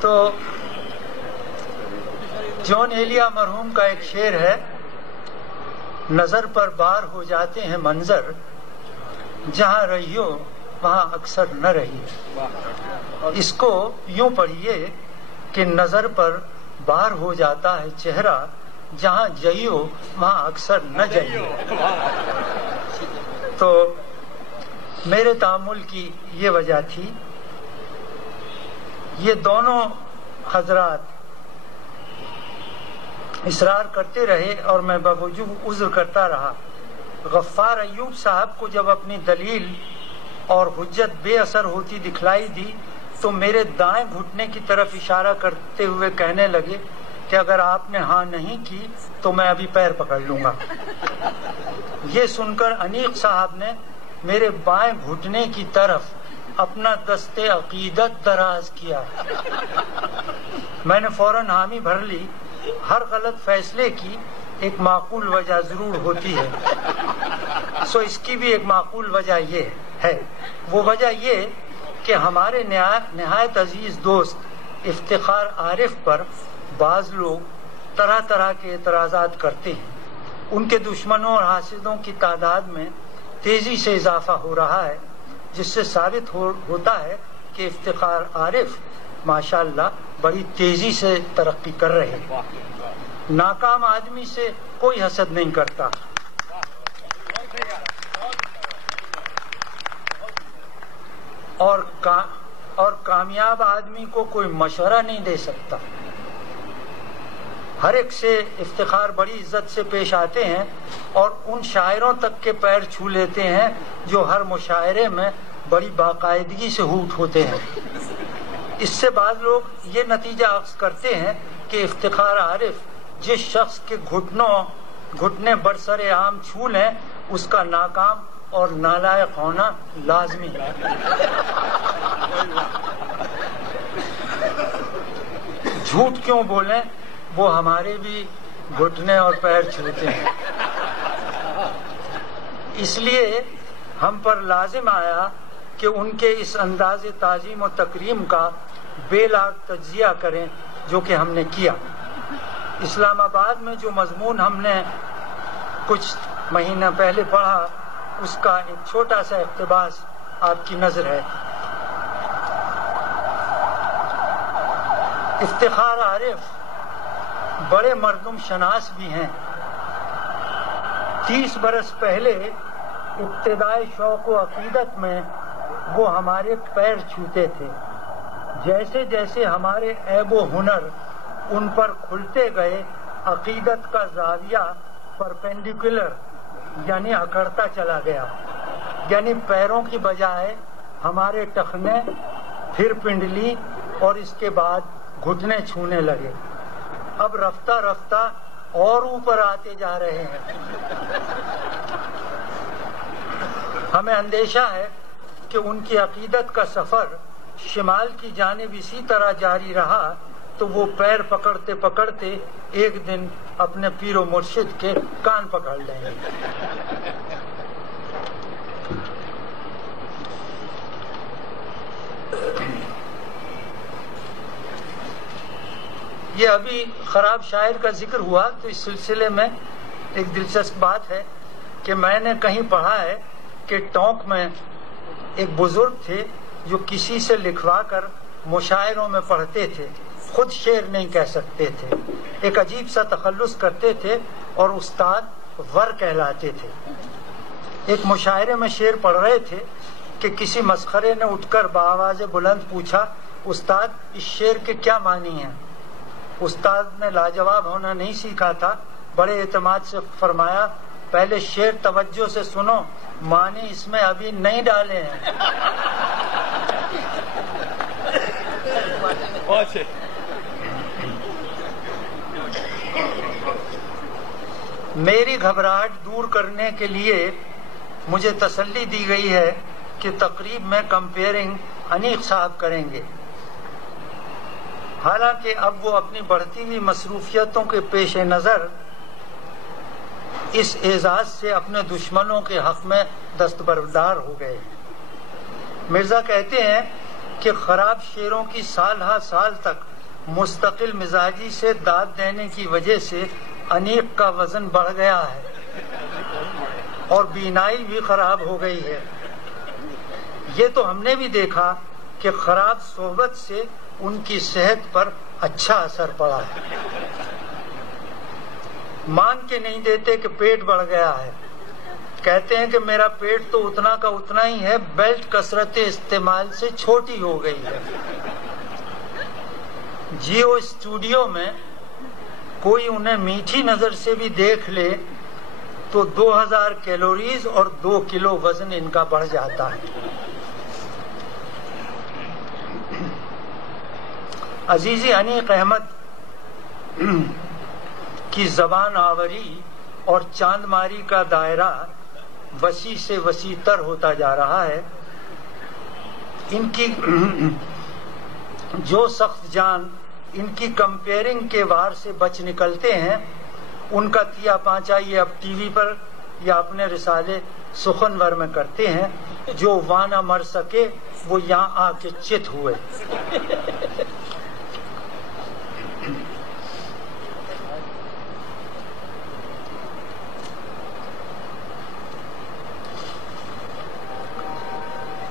تو جون ایلیا مرحوم کا ایک شعر ہے، نظر پر بار ہو جاتے ہیں منظر، جہاں رہی ہو وہاں اکثر نہ رہی۔ اس کو یوں پڑھیے کہ نظر پر بار ہو جاتا ہے چہرہ، جہاں جئیو وہاں اکثر نہ جئیو۔ تو میرے تأمل کی یہ وجہ تھی۔ یہ دونوں حضرات اصرار کرتے رہے اور میں باوجود عذر کرتا رہا۔ غفار ایوب صاحب کو جب اپنی دلیل اور حجت بے اثر ہوتی دکھلائی دی تو میرے دائیں گھٹنے کی طرف اشارہ کرتے ہوئے کہنے لگے کہ اگر آپ نے ہاں نہیں کی تو میں ابھی پیر پکڑ لوں گا۔ یہ سن کر انیق صاحب نے میرے بائیں گھٹنے کی طرف اپنا دست عقیدت دراز کیا۔ میں نے فوراً حامی بھر لی۔ ہر غلط فیصلے کی ایک معقول وجہ ضرور ہوتی ہے، سو اس کی بھی ایک معقول وجہ یہ ہے۔ وہ وجہ یہ کہ ہمارے نہایت عزیز دوست افتخار عارف پر بعض لوگ طرح طرح کے اعتراضات کرتے ہیں۔ ان کے دشمنوں اور حاسدوں کی تعداد میں تیزی سے اضافہ ہو رہا ہے، جس سے ثابت ہوتا ہے کہ افتخار عارف ماشاءاللہ بڑی تیزی سے ترقی کر رہے ہیں۔ ناکام آدمی سے کوئی حسد نہیں کرتا، اور کامیاب آدمی کو کوئی مشورہ نہیں دے سکتا۔ ہر ایک سے افتخار بڑی عزت سے پیش آتے ہیں اور ان شاعروں تک کے پیر چھو لیتے ہیں جو ہر مشاعرے میں بڑی باقاعدگی سے ہونٹ ہوتے ہیں۔ اس سے بعض لوگ یہ نتیجہ اخذ کرتے ہیں کہ افتخار عارف جس شخص کے گھٹنے برسر عام چھو لیں اس کا ناکام اور نالائق ہونا لازمی ہے۔ جھوٹ کیوں بولیں، وہ ہمارے بھی گھٹنے اور پیر چھوتے ہیں۔ اس لیے ہم پر لازم آیا کہ ان کے اس انداز تعظیم و تکریم کا بے لاگ تجزیہ کریں جو کہ ہم نے کیا۔ اسلام آباد میں جو مضمون ہم نے کچھ مہینہ پہلے پڑھا اس کا ایک چھوٹا سا اقتباس آپ کی نظر ہے۔ افتخار عارف بڑے مردم شناس بھی ہیں۔ 30 برس پہلے ابتدائے شوق و عقیدت میں وہ ہمارے پیر چھوتے تھے۔ جیسے جیسے ہمارے عیب و ہنر ان پر کھلتے گئے، عقیدت کا زاویہ پرپینڈیکولر یعنی اکڑتا چلا گیا، یعنی پیروں کی بجائے ہمارے ٹخنے، پھر پنڈلی اور اس کے بعد گھٹنے چھونے لگے۔ اب رفتہ رفتہ اور اوپر آتے جا رہے ہیں۔ ہمیں اندیشہ ہے کہ ان کی عقیدت کا سفر شمال کی جانب اسی طرح جاری رہا تو وہ پیر پکڑتے پکڑتے ایک دن اپنے پیر و مرشد کے کان پکڑ لیں گے۔ یہ ابھی خراب شاعر کا ذکر ہوا تو اس سلسلے میں ایک دلچسپ بات ہے کہ میں نے کہیں پڑھا ہے کہ ٹونک میں ایک بزرگ تھے جو کسی سے لکھوا کر مشاعروں میں پڑھتے تھے، خود شعر نہیں کہہ سکتے تھے، ایک عجیب سا تخلص کرتے تھے اور استاد ور کہلاتے تھے۔ ایک مشاعرے میں شعر پڑھ رہے تھے کہ کسی مسخرے نے اٹھ کر بآواز بلند پوچھا، استاد اس شعر کے کیا معنی ہیں؟ استاد نے لاجواب ہونا نہیں سیکھا تھا، بڑے اعتماد سے فرمایا، پہلے شعر توجہ سے سنو، معنی اس میں ابھی نہیں ڈالے ہیں۔ میری گھبراہٹ دور کرنے کے لیے مجھے تسلی دی گئی ہے کہ تقریب میں کمپیئرنگ انیق صاحب کریں گے۔ حالانکہ اب وہ اپنی بڑھتی ہوئی مصروفیتوں کے پیش نظر اس اعزاز سے اپنے دشمنوں کے حق میں دستبردار ہو گئے۔ مرزا کہتے ہیں کہ خراب شعروں کی سال ہا سال تک مستقل مزاجی سے داد دینے کی وجہ سے انیق کا وزن بڑھ گیا ہے اور بینائی بھی خراب ہو گئی ہے۔ یہ تو ہم نے بھی دیکھا کہ خراب صحبت سے ان کی صحت پر اچھا اثر پڑا ہے۔ مان کے نہیں دیتے کہ پیٹ بڑھ گیا ہے، کہتے ہیں کہ میرا پیٹ تو اتنا کا اتنا ہی ہے، بیلٹ کثرت استعمال سے چھوٹی ہو گئی ہے۔ جیو اسٹوڈیو میں کوئی انہیں میٹھی نظر سے بھی دیکھ لے تو 2000 کیلوریز اور 2 کلو وزن ان کا بڑھ جاتا ہے۔ عزیزی انیق احمد کی زبان آوری اور چاند ماری کا دائرہ وسیع سے وسیع تر ہوتا جا رہا ہے۔ ان کی جو سخت جان ان کی کمپیئرنگ کے وار سے بچ نکلتے ہیں، ان کا تیا پانچا یہ اب ٹی وی پر یا اپنے رسالے سخنور میں کرتے ہیں، جو وہاں نہ مر سکے وہ یہاں آ کے چت ہوئے۔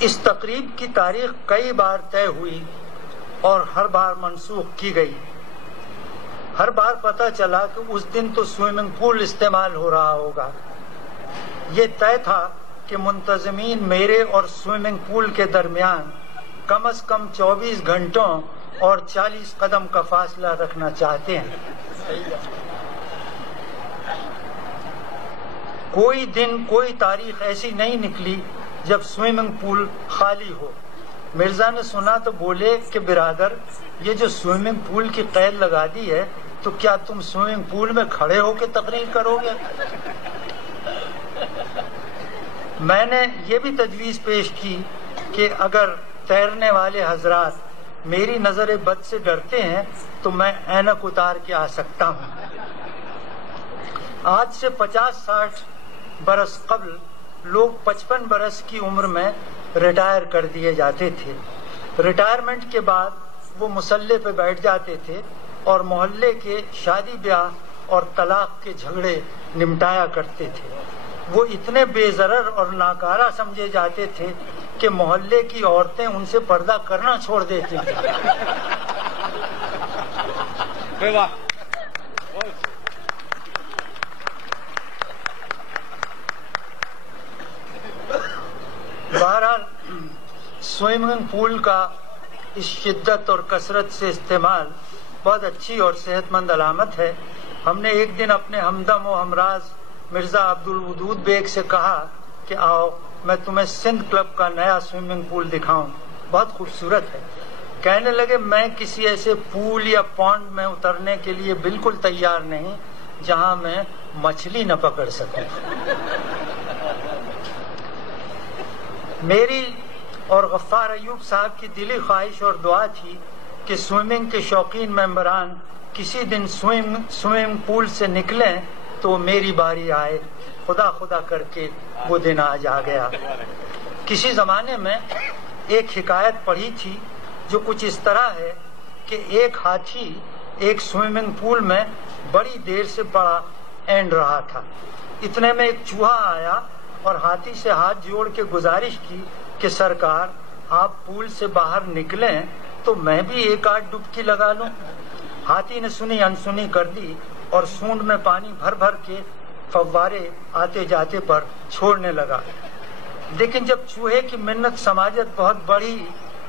اس تقریب کی تاریخ کئی بار طے ہوئی اور ہر بار منسوخ کی گئی۔ ہر بار پتہ چلا کہ اس دن تو سوئمنگ پول استعمال ہو رہا ہوگا۔ یہ طے تھا کہ منتظمین میرے اور سوئمنگ پول کے درمیان کم از کم 24 گھنٹوں اور 40 قدم کا فاصلہ رکھنا چاہتے ہیں۔ کوئی دن کوئی تاریخ ایسی نہیں نکلی جب سوئمنگ پول خالی ہو۔ مرزا نے سنا تو بولے کہ برادر، یہ جو سوئمنگ پول کی قید لگا دی ہے تو کیا تم سوئمنگ پول میں کھڑے ہو کے تقریر کرو گے؟ میں نے یہ بھی تجویز پیش کی کہ اگر تیرنے والے حضرات میری نظر بد سے ڈرتے ہیں تو میں اینک اتار کے آ سکتا ہوں۔ آج سے 50-60 برس قبل لوگ 55 برس کی عمر میں ریٹائر کر دیے جاتے تھے۔ ریٹائرمنٹ کے بعد وہ مسلح پہ بیٹھ جاتے تھے اور محلے کے شادی بیاہ اور طلاق کے جھگڑے نمٹایا کرتے تھے۔ وہ اتنے بے ضرر اور ناکارہ سمجھے جاتے تھے کہ محلے کی عورتیں ان سے پردہ کرنا چھوڑ دیتی تھیں۔ بہرحال سوئمنگ پول کا اس شدت اور کثرت سے استعمال بہت اچھی اور صحت مند علامت ہے۔ ہم نے ایک دن اپنے ہمدم و ہمراز مرزا عبدالودود بیگ سے کہا کہ آؤ میں تمہیں سندھ کلب کا نیا سوئمنگ پول دکھاؤں، بہت خوبصورت ہے۔ کہنے لگے میں کسی ایسے پول یا پونڈ میں اترنے کے لیے بالکل تیار نہیں جہاں میں مچھلی نہ پکڑ سکوں۔ میری اور غفار ایوب صاحب کی دلی خواہش اور دعا تھی کہ سوئمنگ کے شوقین ممبران کسی دن سوئمنگ پول سے نکلیں تو میری باری آئے۔ خدا خدا کر کے وہ دن آج آ گیا۔ کسی زمانے میں ایک حکایت پڑھی تھی جو کچھ اس طرح ہے کہ ایک ہاتھی ایک سوئمنگ پول میں بڑی دیر سے پڑا اینڈ رہا تھا۔ اتنے میں ایک چوہا آیا اور ہاتھی سے ہاتھ جوڑ کے گزارش کی کہ سرکار آپ پول سے باہر نکلیں تو میں بھی ایک آدھ ڈبکی لگا لوں۔ ہاتھی نے سنی انسنی کر دی اور سونڈ میں پانی بھر بھر کے فوارے آتے جاتے پر چھوڑنے لگا۔ لیکن جب چوہے کی منت سماجت بہت بڑھی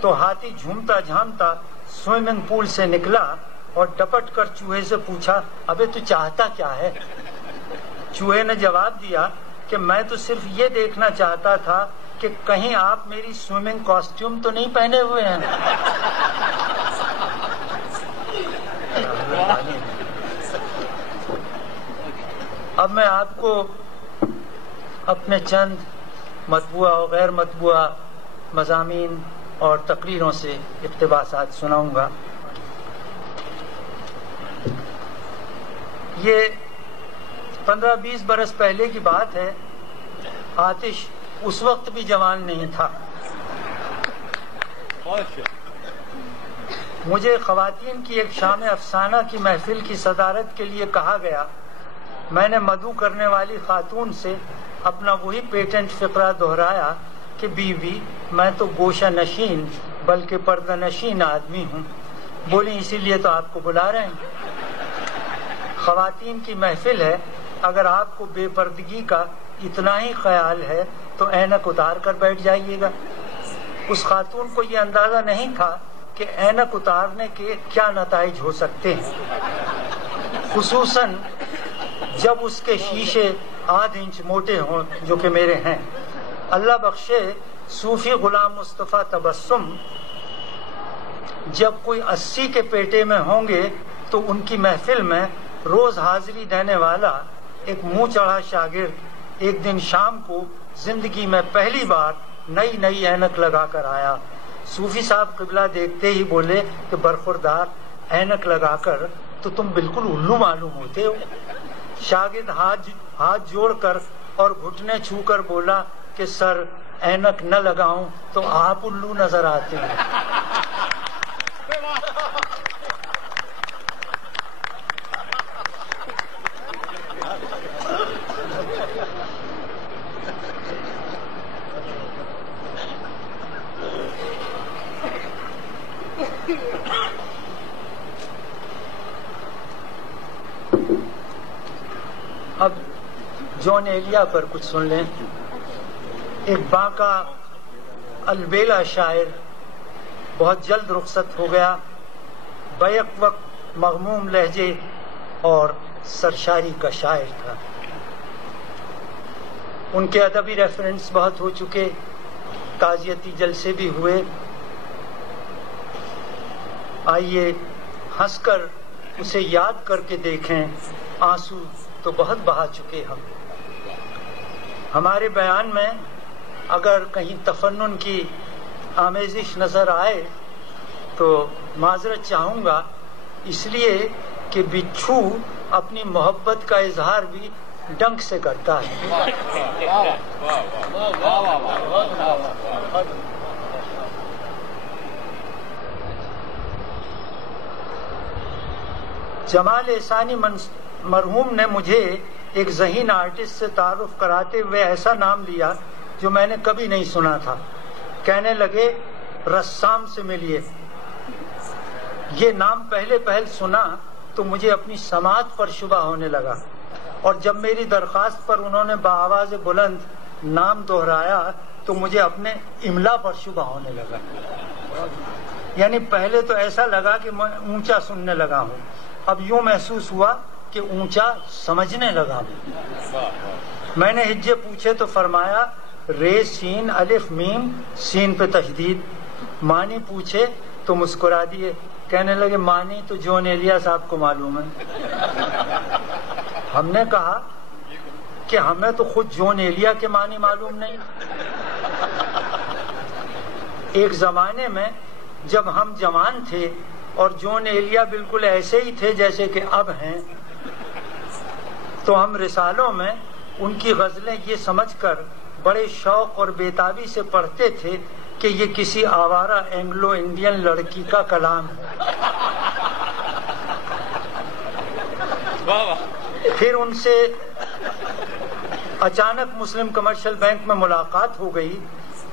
تو ہاتھی جھومتا جھامتا سوئمنگ پول سے نکلا اور ڈپٹ کر چوہے سے پوچھا، ابے تو چاہتا کیا ہے؟ چوہے نے جواب دیا کہ میں تو صرف یہ دیکھنا چاہتا تھا کہ کہیں آپ میری سوئمنگ کاسٹیوم تو نہیں پہنے ہوئے ہیں۔ اب میں آپ کو اپنے چند مطبوعہ و غیر مطبوعہ مضامین اور تقریروں سے اقتباسات سناؤں گا۔ یہ 15-20 برس پہلے کی بات ہے۔ آتش اس وقت بھی جوان نہیں تھا۔ مجھے خواتین کی ایک شام افسانہ کی محفل کی صدارت کے لیے کہا گیا. میں نے مدعو کرنے والی خاتون سے اپنا وہی پیٹنٹ فقرہ دہرایا کہ بیوی میں تو گوشہ نشین بلکہ پردہ نشین آدمی ہوں. بولی اسی لیے تو آپ کو بلا رہے ہیں. خواتین کی محفل ہے، اگر آپ کو بے پردگی کا اتنا ہی خیال ہے تو اینک اتار کر بیٹھ جائیے گا. اس خاتون کو یہ اندازہ نہیں تھا کہ اینک اتارنے کے کیا نتائج ہو سکتے ہیں، خصوصاً جب اس کے شیشے آدھ انچ موٹے ہوں جو کہ میرے ہیں. اللہ بخشے صوفی غلام مصطفیٰ تبسم جب کوئی 80 کے پیٹے میں ہوں گے تو ان کی محفل میں روز حاضری دینے والا ایک منہ چڑھا شاگرد ایک دن شام کو زندگی میں پہلی بار نئی اینک لگا کر آیا. صوفی صاحب قبلہ دیکھتے ہی بولے کہ برخوردار اینک لگا کر تو تم بالکل الو معلوم ہوتے ہو. شاگرد ہاتھ جوڑ کر اور گھٹنے چھو کر بولا کہ سر اینک نہ لگاؤں تو آپ الو نظر آتے ہیں. اب جون ایلیا پر کچھ سن لیں. ایک باقا البیلا شاعر بہت جلد رخصت ہو گیا. بیک وقت مغموم لہجے اور سرشاری کا شاعر تھا. ان کے ادبی ریفرنس بہت ہو چکے، تعزیتی جلسے بھی ہوئے. آئیے ہنس کر اسے یاد کر کے دیکھیں. آنسو تو بہت بہا چکے ہم. ہمارے بیان میں اگر کہیں تفنن کی آمیزش نظر آئے تو معذرت چاہوں گا، اس لیے کہ بچھو اپنی محبت کا اظہار بھی ڈنک سے کرتا ہے. جمال احسانی مرحوم نے مجھے ایک ذہین آرٹسٹ سے تعارف کراتے ہوئے ایسا نام لیا جو میں نے کبھی نہیں سنا تھا. کہنے لگے رسام سے ملیے. یہ نام پہل سنا تو مجھے اپنی سماعت پر شبہ ہونے لگا، اور جب میری درخواست پر انہوں نے بآواز بلند نام دہرایا تو مجھے اپنے املا پر شبہ ہونے لگا. یعنی پہلے تو ایسا لگا کہ میں اونچا سننے لگا ہوں، اب یوں محسوس ہوا کہ اونچا سمجھنے لگا ہوں. میں نے ہجے پوچھے تو فرمایا رے سین الف میم سین پہ تشدید. معنی پوچھے تو مسکرا دیے. کہنے لگے معنی تو جون ایلیا صاحب کو معلوم ہے. ہم نے کہا کہ ہمیں تو خود جون ایلیا کے معنی معلوم نہیں. ایک زمانے میں جب ہم جوان تھے اور جون ایلیا بالکل ایسے ہی تھے جیسے کہ اب ہیں، تو ہم رسالوں میں ان کی غزلیں یہ سمجھ کر بڑے شوق اور بیتابی سے پڑھتے تھے کہ یہ کسی آوارہ اینگلو انڈین لڑکی کا کلام ہے. پھر ان سے اچانک مسلم کمرشل بینک میں ملاقات ہو گئی.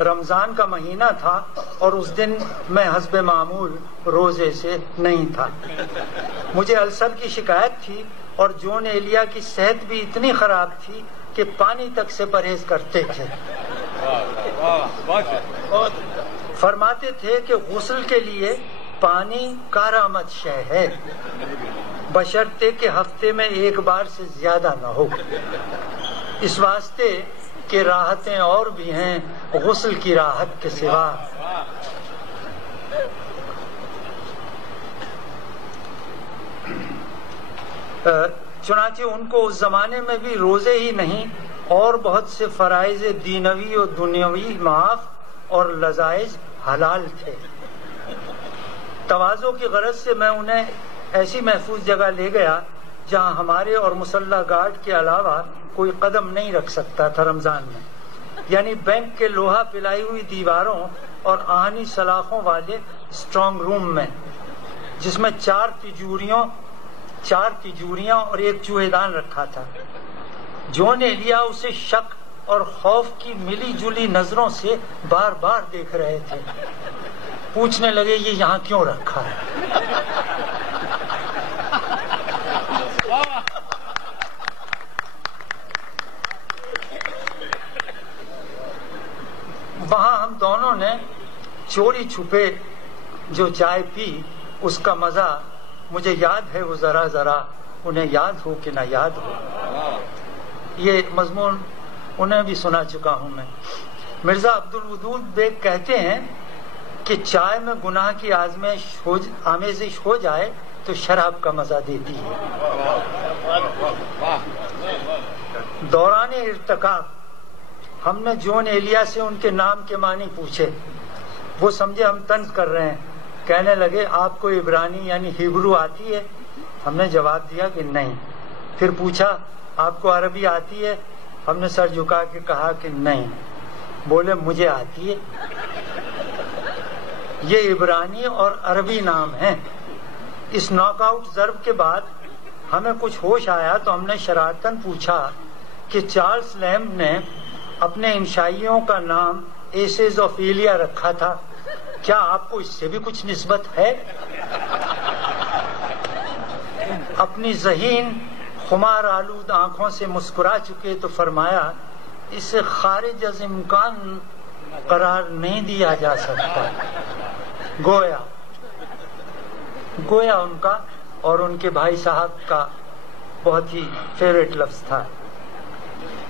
رمضان کا مہینہ تھا اور اس دن میں حسب معمول روزے سے نہیں تھا. مجھے السر کی شکایت تھی اور جون ایلیا کی صحت بھی اتنی خراب تھی کہ پانی تک سے پرہیز کرتے تھے. فرماتے تھے کہ غسل کے لیے پانی کارآمد شے ہے، بشرطے کہ ہفتے میں ایک بار سے زیادہ نہ ہو. اس واسطے کہ راحتیں اور بھی ہیں غسل کی راحت کے سوا. چنانچہ ان کو اس زمانے میں بھی روزے ہی نہیں اور بہت سے فرائض دینوی اور دنیاوی معاف اور لذائذ حلال تھے. تواضع کی غرض سے میں انہیں ایسی محفوظ جگہ لے گیا جہاں ہمارے اور مسلح گارڈ کے علاوہ کوئی قدم نہیں رکھ سکتا تھا رمضان میں. یعنی بینک کے لوہا پلائی ہوئی دیواروں اور آہنی سلاخوں والے اسٹرانگ روم میں. جس میں 4 تجوریاں اور ایک چوہے دان رکھا تھا۔ جون ایلیا اسے شک اور خوف کی ملی جلی نظروں سے بار بار دیکھ رہے تھے۔ پوچھنے لگے یہ یہاں کیوں رکھا ہے؟ وہاں ہم دونوں نے چوری چھپے جو چائے پی، اس کا مزہ مجھے یاد ہے، وہ ذرا ذرا انہیں یاد ہو کہ نہ یاد ہو۔ یہ مضمون انہیں بھی سنا چکا ہوں میں۔ مرزا عبدالودود بیگ کہتے ہیں کہ چائے میں گناہ کی آمیزش ہو جائے تو شراب کا مزہ دیتی ہے۔ دوران ارتکاب ہم نے جون ایلیا سے ان کے نام کے معنی پوچھے۔ وہ سمجھے ہم طنز کر رہے ہیں، کہنے لگے آپ کو عبرانی یعنی ہیبرو آتی ہے؟ ہم نے جواب دیا کہ نہیں۔ پھر پوچھا آپ کو عربی آتی ہے؟ ہم نے سر جھکا کے کہا کہ نہیں۔ بولے مجھے آتی ہے۔ یہ عبرانی اور عربی نام ہیں۔ اس ناک آؤٹ ضرب کے بعد ہمیں کچھ ہوش آیا تو ہم نے شرارتاً پوچھا کہ چارلس لیمب نے اپنے انشائیوں کا نام ایسز آف ایلیا رکھا تھا، کیا آپ کو اس سے بھی کچھ نسبت ہے؟ اپنی ذہین خمار آلود آنکھوں سے مسکرا چکے تو فرمایا اسے خارج از امکان قرار نہیں دیا جا سکتا۔ گویا ان کا اور ان کے بھائی صاحب کا بہت ہی فیوریٹ لفظ تھا۔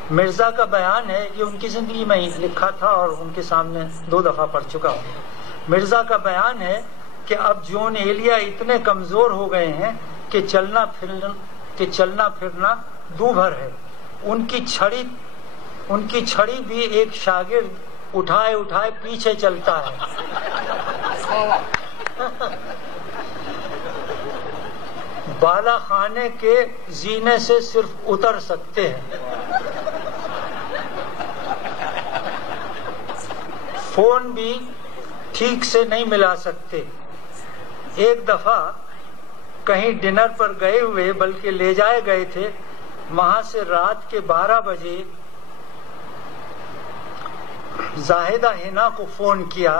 مرزا کا بیان ہے، یہ ان کی زندگی میں ہی لکھا تھا اور ان کے سامنے 2 دفعہ پڑھ چکا ہوں۔ مرزا کا بیان ہے کہ اب جون ایلیا اتنے کمزور ہو گئے ہیں کہ چلنا پھرنا دو بھر ہے۔ ان کی چھڑی بھی ایک شاگرد اٹھائے پیچھے چلتا ہے۔ بالا خانے کے زینے سے صرف اتر سکتے ہیں۔ فون بھی ٹھیک سے نہیں ملا سکتے۔ ایک دفعہ کہیں ڈنر پر گئے ہوئے بلکہ لے جائے گئے تھے، وہاں سے رات کے 12 بجے زاہدہ ہنا کو فون کیا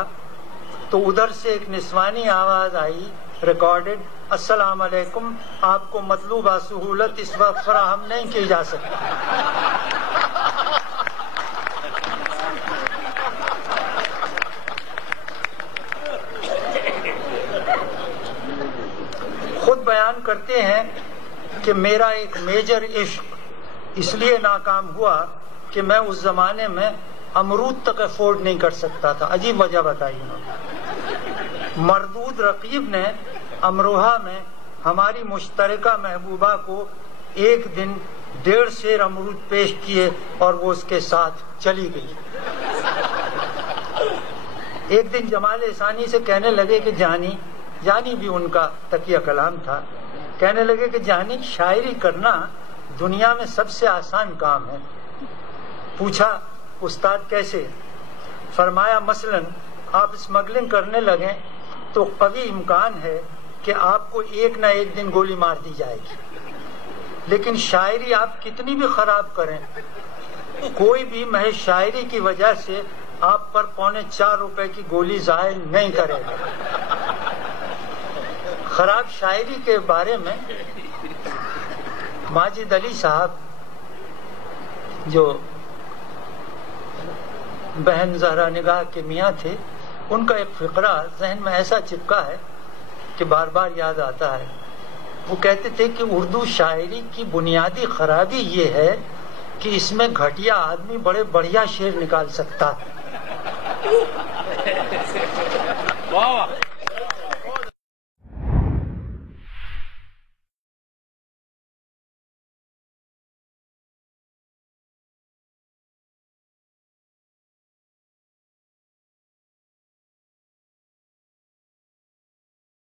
تو ادھر سے ایک نسوانی آواز آئی، ریکارڈڈ، السلام علیکم، آپ کو مطلوبہ سہولت اس وقت فراہم نہیں کی جا سکتی۔ خود بیان کرتے ہیں کہ میرا ایک میجر عشق اس لیے ناکام ہوا کہ میں اس زمانے میں امرود تک افورڈ نہیں کر سکتا تھا۔ عجیب وجہ بتائی انہوں نے۔ مردود رقیب نے امروہہ میں ہماری مشترکہ محبوبہ کو ایک دن 1.5 سیر امرود پیش کیے اور وہ اس کے ساتھ چلی گئی۔ ایک دن جمال احسانی سے کہنے لگے کہ جانی بھی ان کا تکیہ کلام تھا، کہنے لگے کہ جانی شاعری کرنا دنیا میں سب سے آسان کام ہے۔ پوچھا استاد کیسے؟ فرمایا مثلاً آپ اسمگلنگ کرنے لگیں تو قوی امکان ہے کہ آپ کو ایک نہ ایک دن گولی مار دی جائے گی، لیکن شاعری آپ کتنی بھی خراب کریں، کوئی بھی محض شاعری کی وجہ سے آپ پر 4.25 روپے کی گولی ظاہر نہیں کرے گا۔ خراب شاعری کے بارے میں ماجد علی صاحب جو بہن زہرا نگاہ کے میاں تھے، ان کا ایک فقرہ ذہن میں ایسا چپکا ہے کہ بار بار یاد آتا ہے۔ وہ کہتے تھے کہ اردو شاعری کی بنیادی خرابی یہ ہے کہ اس میں گھٹیا آدمی بڑے بڑھیا شعر نکال سکتا ہے۔